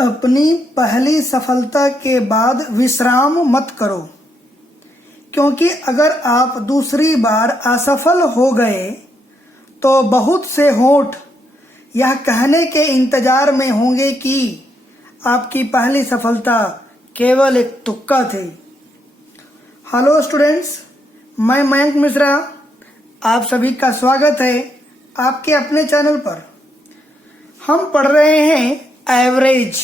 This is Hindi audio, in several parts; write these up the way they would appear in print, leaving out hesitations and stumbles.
अपनी पहली सफलता के बाद विश्राम मत करो, क्योंकि अगर आप दूसरी बार असफल हो गए तो बहुत से होंठ यह कहने के इंतजार में होंगे कि आपकी पहली सफलता केवल एक तुक्का थी। हेलो स्टूडेंट्स, मैं मयंक मिश्रा, आप सभी का स्वागत है आपके अपने चैनल पर। हम पढ़ रहे हैं एवरेज,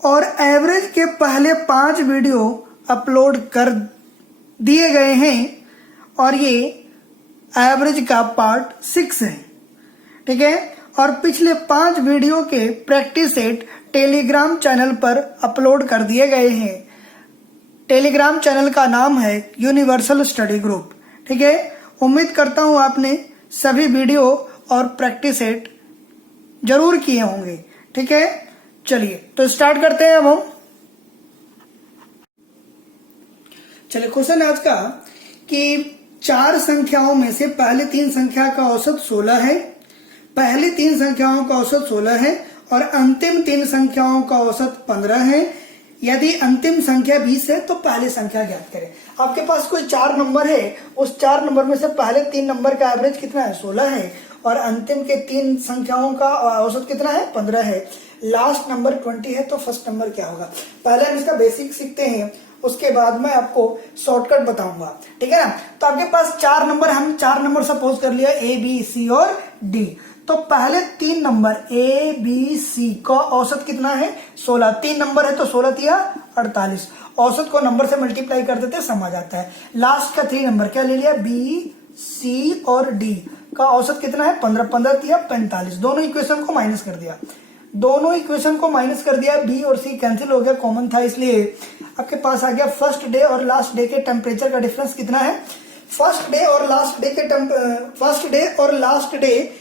और एवरेज के पहले 5 वीडियो अपलोड कर दिए गए हैं और ये एवरेज का पार्ट 6 है, ठीक है। और पिछले 5 वीडियो के प्रैक्टिस सेट टेलीग्राम चैनल पर अपलोड कर दिए गए हैं। टेलीग्राम चैनल का नाम है यूनिवर्सल स्टडी ग्रुप, ठीक है। उम्मीद करता हूं आपने सभी वीडियो और प्रैक्टिस सेट जरूर किए होंगे, ठीक है। चलिए तो स्टार्ट करते हैं अब हम। चलिए क्वेश्चन आज का कि 4 संख्याओं में से पहली 3 संख्या का औसत 16 है, पहली 3 संख्याओं का औसत 16 है और अंतिम 3 संख्याओं का औसत 15 है। यदि अंतिम संख्या 20 है तो पहली संख्या ज्ञात करें। आपके पास कोई 4 नंबर है, उस 4 नंबर में से पहले 3 नंबर का एवरेज कितना है? 16 है, और अंतिम के 3 संख्याओं का औसत कितना है? 15 है। लास्ट नंबर 20 है, तो फर्स्ट नंबर क्या होगा? पहले हम इसका बेसिक सीखते हैं, उसके बाद मैं आपको शॉर्टकट बताऊंगा, ठीक है ना। तो आपके पास 4 नंबर, हम 4 नंबर सपोज कर लिया, ए बी सी और डी। तो पहले 3 नंबर ए बी सी का औसत कितना है? 16। 3 नंबर है तो 16 या 48। औसत को नंबर से मल्टीप्लाई कर देते, सम आ जाता है। लास्ट का 3 नंबर क्या ले लिया? बी सी और डी का औसत कितना है? 15। 15 या 45। दोनों इक्वेशन को माइनस कर दिया, दोनों इक्वेशन को माइनस कर दिया। बी और सी कैंसिल हो गया, कॉमन था, इसलिए आपके पास आ गया फर्स्ट डे और लास्ट डे के टेम्परेचर का डिफरेंस कितना है? फर्स्ट डे और लास्ट डे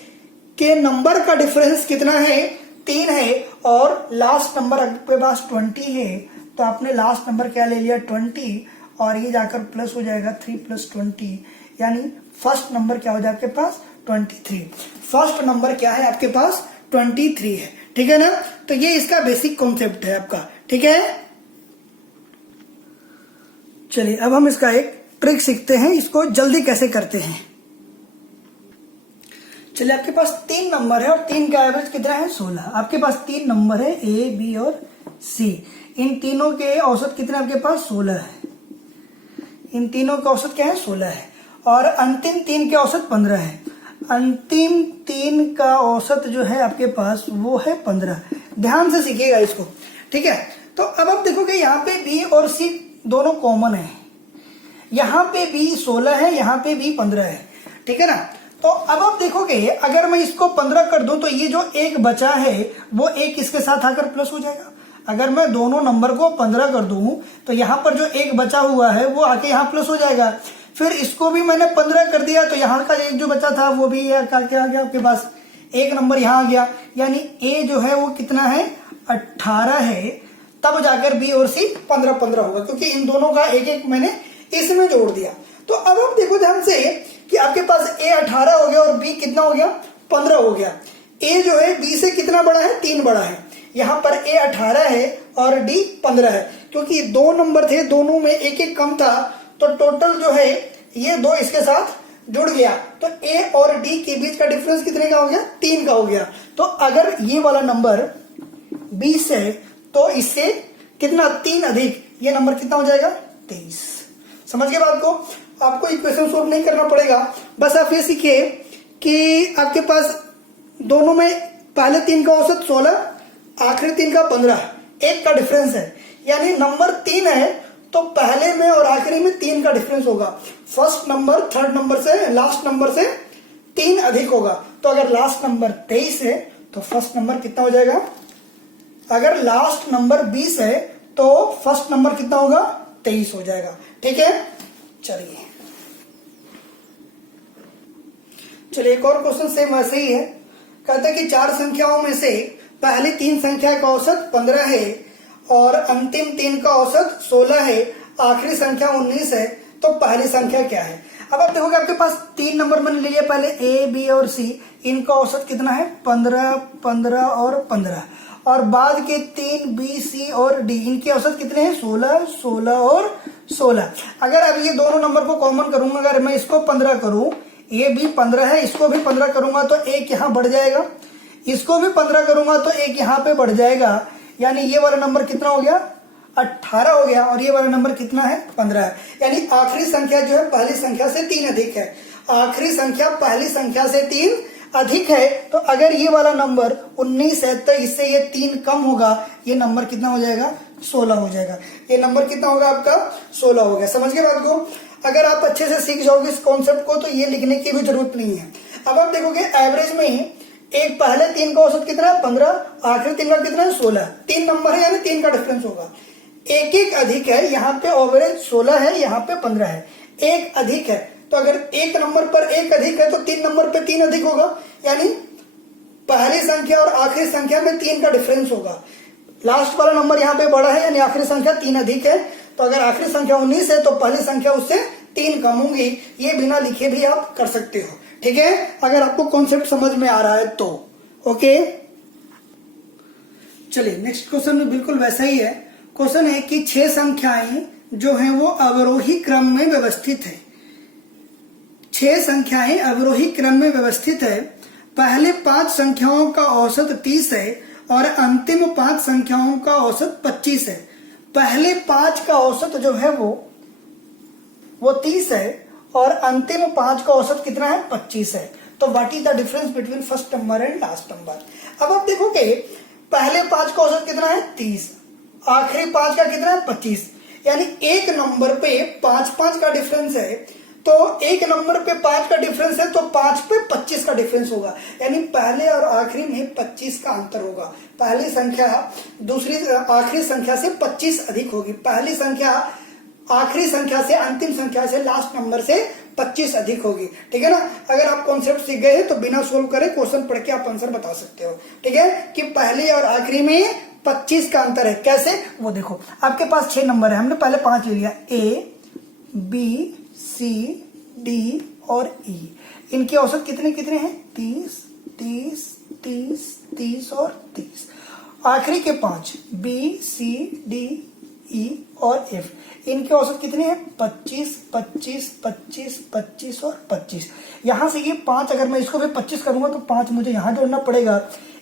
के नंबर का डिफरेंस कितना है? 3 है, और लास्ट नंबर आपके पास 20 है, तो आपने लास्ट नंबर क्या ले लिया? 20, और ये जाकर प्लस हो जाएगा 3 + 20, यानी फर्स्ट नंबर क्या हो जाए आपके पास? 23। फर्स्ट नंबर क्या है आपके पास? 23 है, ठीक है ना। तो ये इसका बेसिक कॉन्सेप्ट है आपका, ठीक है। चलिए अब हम इसका एक ट्रिक सीखते हैं, इसको जल्दी कैसे करते हैं। चलिए आपके पास 3 नंबर है और 3 का एवरेज कितना है? 16। आपके पास 3 नंबर है, ए बी और सी। इन तीनों के औसत कितने आपके पास? 16 है। इन तीनों का औसत क्या है? 16 है, और अंतिम 3 के औसत 15 है। अंतिम 3 का औसत जो है आपके पास वो है 15। ध्यान से सीखिएगा इसको, ठीक है। तो अब आप देखोगे यहाँ पे बी और सी दोनों कॉमन है, यहाँ पे बी 16 है, यहाँ पे बी 15 है, ठीक है ना। तो अब आप देखोगे अगर मैं इसको 15 कर दूं तो ये जो एक बचा है वो एक इसके साथ आकर प्लस हो जाएगा। अगर मैं दोनों नंबर को 15 कर दूं तो यहाँ पर जो एक बचा हुआ है वो आके यहाँ प्लस हो जाएगा। फिर इसको भी मैंने 15 कर दिया तो यहाँ का एक जो बचा था वो भी क्या आ गया आपके पास? एक नंबर यहाँ आ गया, यानी ए जो है वो कितना है? 18 है। तब जाकर बी और सी 15-15 होगा, क्योंकि इन दोनों का एक एक मैंने इसमें जोड़ दिया। तो अब आप देखो ध्यान से कि आपके पास ए 18 हो गया और बी कितना हो गया? 15 हो गया। ए जो है बी से कितना बड़ा है? 3 बड़ा है। यहाँ पर ए 18 है और डी 15 है, क्योंकि 2 नंबर थे, दोनों में एक एक कम था, तो टोटल जो है ये 2 इसके साथ जुड़ गया। तो ए और डी के बीच का डिफरेंस कितने का हो गया? 3 का हो गया। तो अगर ये वाला नंबर 20 है तो इससे कितना? 3 अधिक ये नंबर कितना हो जाएगा? 23। समझ गए बात को? आपको इक्वेशन सोल्व नहीं करना पड़ेगा, बस आप ये सीखिए कि आपके पास दोनों में पहले 3 का औसत 16, आखिरी 3 का 15, एक का डिफरेंस है, यानी नंबर 3 है तो पहले में और आखिरी में 3 का डिफरेंस होगा। फर्स्ट नंबर थर्ड नंबर से, लास्ट नंबर से 3 अधिक होगा। तो अगर लास्ट नंबर 23 है तो फर्स्ट नंबर कितना हो जाएगा? अगर लास्ट नंबर 20 है तो फर्स्ट नंबर कितना होगा? 23 हो जाएगा, ठीक है। चलिए एक और क्वेश्चन सेम ऐसे ही है। कहता है कि 4 संख्याओं में से पहली 3 संख्या का औसत 15 है और अंतिम 3 का औसत 16 है, आखिरी संख्या 19 है, तो पहली संख्या क्या है? अब आप देखोगे आपके पास 3 नंबर मैंने लिए पहले, ए बी और सी। इनका औसत कितना है? 15, 15 और 15। और बाद के 3 बी, सी और डी, इनके औसत कितने हैं? 16, 16 और 16। अगर अब ये दोनों नंबर को कॉमन करूंगा, अगर मैं इसको 15 करूं, ये भी 15 है, इसको भी 15 करूंगा तो एक यहां बढ़ जाएगा, इसको भी 15 करूंगा तो एक यहां पे बढ़ जाएगा, यानी ये वाला नंबर कितना हो गया? 18 हो गया, और ये वाला नंबर कितना है? 15 है। यानी आखिरी संख्या जो है पहली संख्या से 3 अधिक है, आखिरी संख्या पहली संख्या से 3 अधिक है। तो अगर ये वाला नंबर 19 है तो इससे ये 3 कम होगा, ये नंबर कितना हो जाएगा? 16 हो जाएगा। ये नंबर कितना होगा आपका? 16 हो गया। समझ गए बात को? अगर आप अच्छे से सीख जाओगे इस कॉन्सेप्ट को तो ये लिखने की भी जरूरत नहीं है। अब आप देखोगे एवरेज में एक पहले 3 का औसत कितना है? 15, आखिरी 3 का कितना है? 16। 3 नंबर है यानी 3 का डिफरेंस होगा। एक एक अधिक है, यहाँ पे एवरेज 16 है, यहाँ पे 15 है, एक अधिक है। तो अगर एक नंबर पर एक अधिक है तो 3 नंबर पे 3 अधिक होगा, यानी पहली संख्या और आखिरी संख्या में 3 का डिफरेंस होगा। लास्ट वाला नंबर यहाँ पे बड़ा है यानी आखिरी संख्या 3 अधिक है। तो अगर आखिरी संख्या 19 है तो पहली संख्या उससे 3 कम होंगी। ये बिना लिखे भी आप कर सकते हो, ठीक है, अगर आपको कॉन्सेप्ट समझ में आ रहा है तो। ओके, चलिए नेक्स्ट क्वेश्चन में बिल्कुल वैसा ही है। क्वेश्चन है कि 6 संख्याएं जो हैं वो अवरोही क्रम में व्यवस्थित है। 6 संख्याएं अवरोही क्रम में व्यवस्थित है। पहले 5 संख्याओं का औसत 30 है और अंतिम 5 संख्याओं का औसत 25 है। पहले 5 का औसत जो है वो 30 है और अंतिम 5 का औसत कितना है? 25 है। तो what is the difference between first number and last number? अब आप देखोगे पहले 5 का औसत कितना है? 30, आखिरी 5 का कितना है? 25, यानी एक नंबर पे 5-5 का डिफरेंस है। तो एक नंबर पे 5 का डिफरेंस है तो 5 पे 25 का डिफरेंस होगा, यानी पहले और आखिरी में 25 का अंतर होगा। पहली संख्या दूसरी आखिरी संख्या से 25 अधिक होगी, पहली संख्या आखिरी संख्या से अंतिम संख्या से लास्ट नंबर से 25 अधिक होगी, ठीक है ना। अगर आप कॉन्सेप्ट सीख गए तो बिना सोल्व करे क्वेश्चन पढ़ के आप आंसर बता सकते हो, ठीक है, कि पहले और आखिरी में 25 का अंतर है। कैसे? वो देखो, आपके पास 6 नंबर है, हमने पहले 5 ले लिया, ए, बी, सी, डी और ई। इनके औसत कितने कितने हैं? 30, 30, 30, 30 और 30। आखिरी के 5 बी, सी, डी, ई और एफ, इनके औसत कितने हैं? 25, 25, 25, 25 और 25। यहां से ये 5, अगर मैं इसको भी 25 करूंगा तो 5 मुझे यहां जोड़ना पड़ेगा,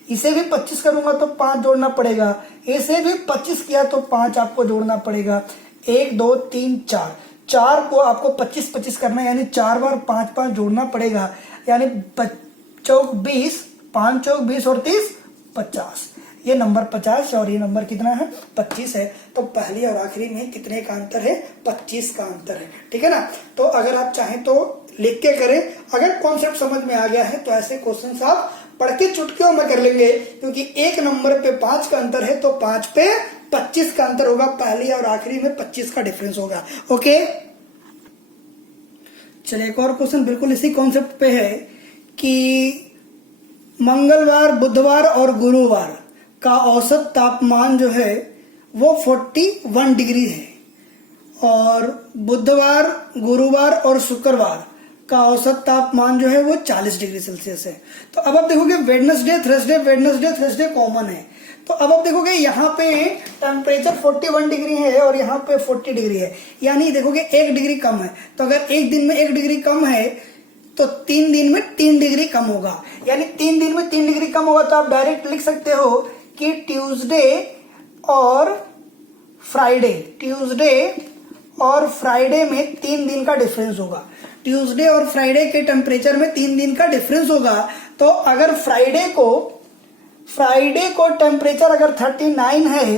इसे भी 25 करूंगा तो 5 जोड़ना पड़ेगा, इसे भी 25 किया तो 5 आपको जोड़ना पड़ेगा। 1 2 3 4, 4 को आपको 25-25 करना है, यानी 4 बार 5-5 जोड़ना पड़ेगा, यानी 5 चौक 20, 5 चौक 20 और 30 50। ये नंबर 50 और ये नंबर कितना है? 25 है। तो पहली और आखिरी में कितने का अंतर है? 25 का अंतर है, ठीक है ना। तो अगर आप चाहें तो लिख के करें, अगर कॉन्सेप्ट समझ में आ गया है तो ऐसे क्वेश्चन आप पढ़ के चुटकियों में कर लेंगे, क्योंकि एक नंबर पे 5 का अंतर है तो 5 पे 25 का अंतर होगा, पहली और आखिरी में 25 का डिफरेंस होगा। ओके, चलिए एक और क्वेश्चन बिल्कुल इसी कॉन्सेप्ट पे है कि मंगलवार, बुधवार और गुरुवार का औसत तापमान जो है वो 41 डिग्री है, और बुधवार, गुरुवार और शुक्रवार का औसत तापमान जो है वो 40 डिग्री सेल्सियस है। तो अब आप देखोगे वेडनेसडे, थर्सडे कॉमन है। तो अब आप देखोगे यहाँ पे टेम्परेचर 41 डिग्री है और यहाँ पे 40 डिग्री है, यानी देखोगे 1 डिग्री कम है। तो अगर एक दिन में 1 डिग्री कम है तो 3 दिन में 3 डिग्री कम होगा, यानी 3 दिन में 3 डिग्री कम होगा। तो आप डायरेक्ट लिख सकते हो कि ट्यूसडे और फ्राइडे में 3 दिन का डिफरेंस होगा। ट्यूसडे और फ्राइडे के टेम्परेचर में 3 दिन का डिफरेंस होगा। तो अगर फ्राइडे को टेम्परेचर अगर 39 है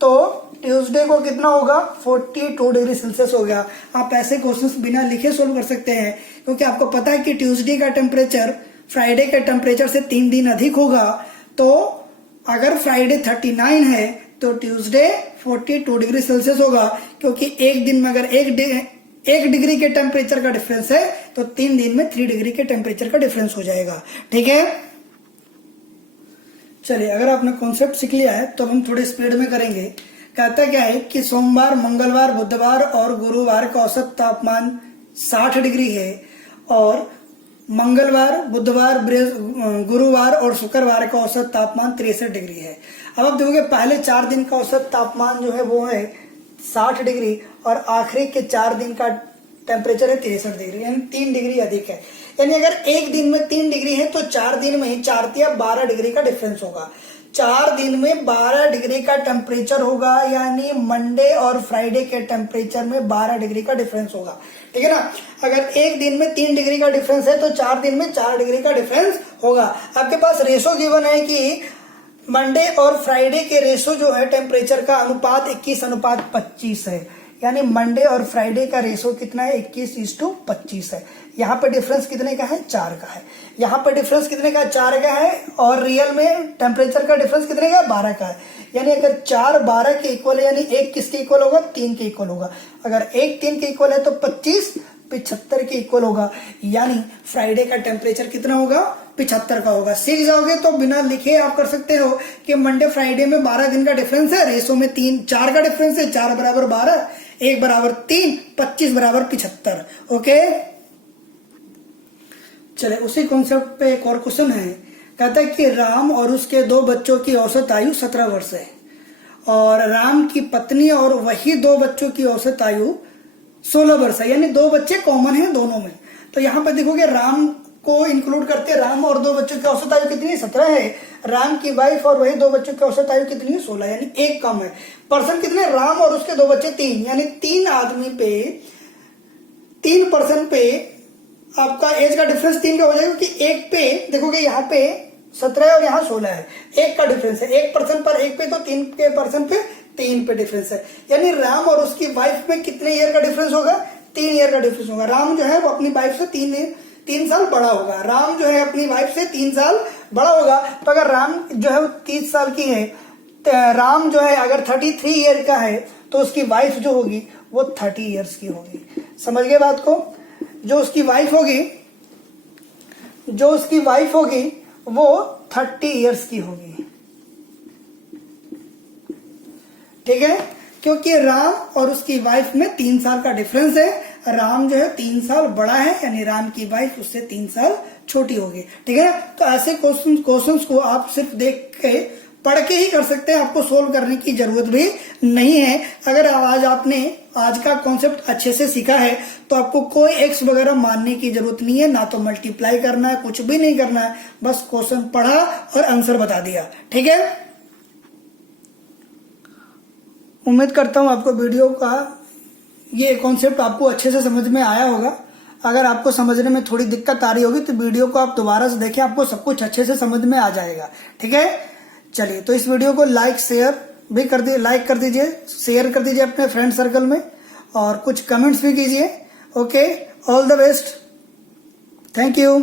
तो ट्यूसडे को कितना होगा? 42 डिग्री सेल्सियस हो गया। आप ऐसे क्वेश्चंस बिना लिखे सोल्व कर सकते हैं, क्योंकि आपको पता है कि ट्यूसडे का टेम्परेचर फ्राइडे के टेम्परेचर से 3 दिन अधिक होगा। तो अगर फ्राइडे 39 है तो ट्यूसडे 42 डिग्री सेल्सियस होगा, क्योंकि एक दिन में अगर 1 डिग्री के टेम्परेचर का डिफरेंस है तो 3 दिन में 3 डिग्री के टेम्परेचर का डिफरेंस हो जाएगा, ठीक है। चलिए, अगर आपने कॉन्सेप्ट सीख लिया है तो हम थोड़ी स्पीड में करेंगे। कहता क्या है कि सोमवार, मंगलवार, बुधवार और गुरुवार का औसत तापमान 60 डिग्री है और मंगलवार, बुधवार, गुरुवार और शुक्रवार का औसत तापमान 63 डिग्री है। अब आप देखोगे पहले 4 दिन का औसत तापमान जो है वो है 60 डिग्री और आखिरी के 4 दिन का टेम्परेचर है 63 डिग्री, यानी 3 डिग्री अधिक है। यानी अगर एक दिन में 3 डिग्री है तो 4 दिन में ही 4 या 12 डिग्री का डिफरेंस होगा। 4 दिन में 12 डिग्री का टेम्परेचर होगा, यानी मंडे और फ्राइडे के टेम्परेचर में 12 डिग्री का डिफरेंस होगा, ठीक है ना। अगर एक दिन में 3 डिग्री का डिफरेंस है तो 4 दिन में 4 डिग्री का डिफरेंस होगा। आपके पास रेशो गिवन है कि मंडे और फ्राइडे के रेशो जो है टेम्परेचर का अनुपात 21:25 है, यानी मंडे और फ्राइडे का रेशो कितना है 21:25 है। यहाँ पे डिफरेंस कितने का है 4 का है, यहाँ पे डिफरेंस कितने का 4 का है और रियल में टेम्परेचर का डिफरेंस कितने का 12 का है। यानी अगर 4 12 के इक्वल है, यानी 1 किसके इक्वल होगा 3 के इक्वल होगा। अगर 1 3 के इक्वल है तो 25 75 के इक्वल होगा, यानी फ्राइडे का टेम्परेचर कितना होगा 75 का होगा। सीख जाओगे तो बिना लिखे आप कर सकते हो कि मंडे फ्राइडे में 12 दिन का डिफरेंस है, रेशो में 4 का डिफरेंस है, 4 बराबर 12, 1 बराबर 3, 25 बराबर 75। ओके, चले उसी कॉन्सेप्ट पे एक और क्वेश्चन है। कहता है कि राम और उसके 2 बच्चों की औसत आयु 17 वर्ष है और राम की पत्नी और वही 2 बच्चों की औसत आयु 16 वर्ष है, यानी 2 बच्चे कॉमन है दोनों में। तो यहाँ पे देखोगे राम को इंक्लूड करते, राम और 2 बच्चों की औसत आयु कितनी 17 है, राम की वाइफ और वही 2 बच्चों की औसत आयु कितनी है 16, यानी 1 कम है। पर्सन कितने, राम और उसके 2 बच्चे 3, यानी 3 आदमी पे 3 पर्सन पे आपका एज का डिफरेंस 3 का हो जाएगा, क्योंकि एक पे देखोगे यहाँ पे 17 है और यहाँ 16 है, 1 का डिफरेंस है, 1 पर्सन पर 1 पे, तो 3 के पर्सन पे 3 पे डिफरेंस है। यानी राम और उसकी वाइफ में कितने ईयर का डिफरेंस होगा 3 ईयर का डिफरेंस होगा। राम जो है वो अपनी वाइफ से 3 साल बड़ा होगा, राम जो है अपनी वाइफ से 3 साल बड़ा होगा। तो अगर राम जो है वो 30 साल की है, राम जो है अगर 33 ईयर का है तो उसकी वाइफ जो होगी वो 30 ईयर्स की होगी। समझ गए बात को। जो उसकी वाइफ होगी वो 30 ईयर्स की होगी, ठीक है, क्योंकि राम और उसकी वाइफ में 3 साल का डिफरेंस है। राम जो है 3 साल बड़ा है, यानी राम की वाइफ उससे 3 साल छोटी होगी, ठीक है। तो ऐसे क्वेश्चंस को आप सिर्फ देख के पढ़ के ही कर सकते हैं, आपको सोल्व करने की जरूरत भी नहीं है। अगर आज आपने आज का कॉन्सेप्ट अच्छे से सीखा है तो आपको कोई एक्स वगैरह मानने की जरूरत नहीं है, ना तो मल्टीप्लाई करना है, कुछ भी नहीं करना है, बस क्वेश्चन पढ़ा और आंसर बता दिया, ठीक है। उम्मीद करता हूं आपको वीडियो का ये कॉन्सेप्ट आपको अच्छे से समझ में आया होगा। अगर आपको समझने में थोड़ी दिक्कत आ रही होगी तो वीडियो को आप दोबारा से देखें, आपको सब कुछ अच्छे से समझ में आ जाएगा, ठीक है। चलिए, तो इस वीडियो को लाइक कर दीजिए, शेयर कर दीजिए अपने फ्रेंड सर्कल में और कुछ कमेंट्स भी कीजिए। Okay, all the best, thank you.